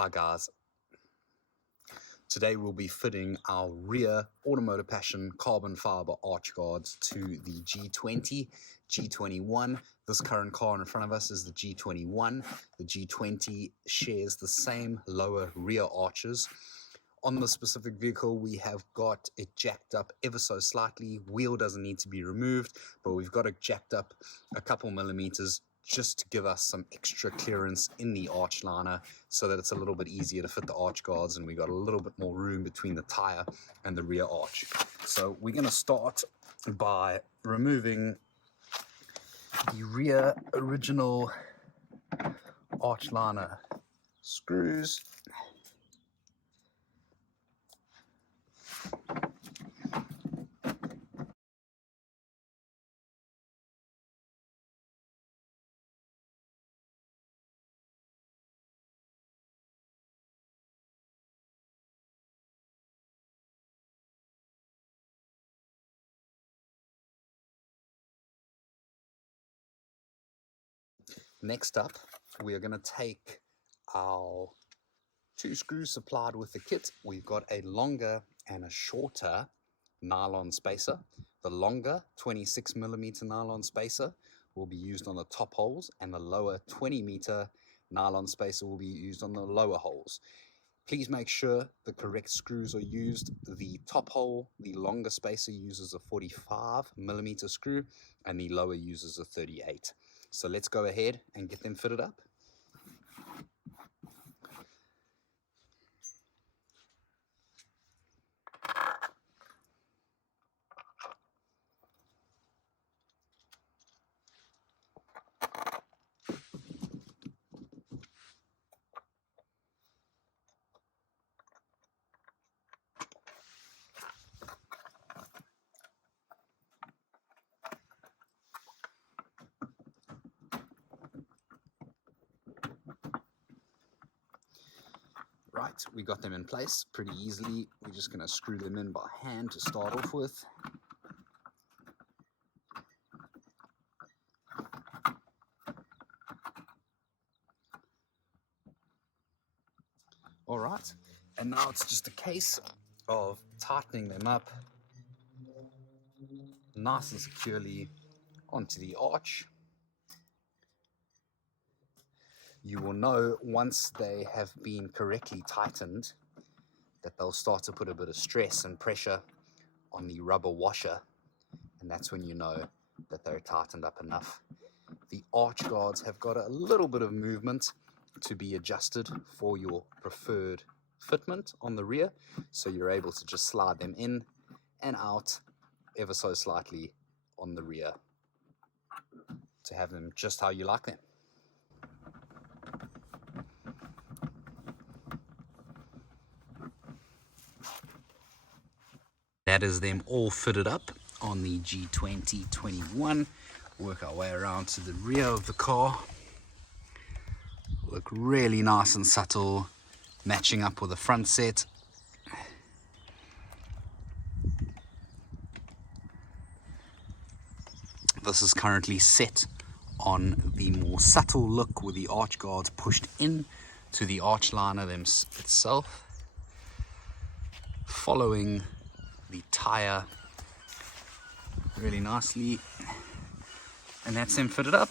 Hi guys, today we'll be fitting our rear Automotive Passion carbon fiber arch guards to the G20, G21. This current car in front of us is the G21. The G20 shares the same lower rear arches. On the specific vehicle, we have got it jacked up ever so slightly. Wheel doesn't need to be removed, but we've got it jacked up a couple millimeters just to give us some extra clearance in the arch liner so that it's a little bit easier to fit the arch guards and we got a little bit more room between the tire and the rear arch. So we're going to start by removing the rear original arch liner screws. Next up, we are going to take our two screws supplied with the kit. We've got a longer and a shorter nylon spacer. The longer 26mm nylon spacer will be used on the top holes, and the lower 20m nylon spacer will be used on the lower holes. Please make sure the correct screws are used. The top hole, the longer spacer, uses a 45mm screw and the lower uses a 38. So let's go ahead and get them fitted up. Right, we got them in place pretty easily. We're just going to screw them in by hand to start off with. All right, and now it's just a case of tightening them up nice and securely onto the arch. You will know once they have been correctly tightened that they'll start to put a bit of stress and pressure on the rubber washer, and that's when you know that they're tightened up enough. The arch guards have got a little bit of movement to be adjusted for your preferred fitment on the rear, so you're able to just slide them in and out ever so slightly on the rear to have them just how you like them. That is them all fitted up on the G2021. Work our way around to the rear of the car. Look really nice and subtle, matching up with the front set. This is currently set on the more subtle look with the arch guards pushed in to the arch liner itself, following the tire really nicely, and that's them fitted up.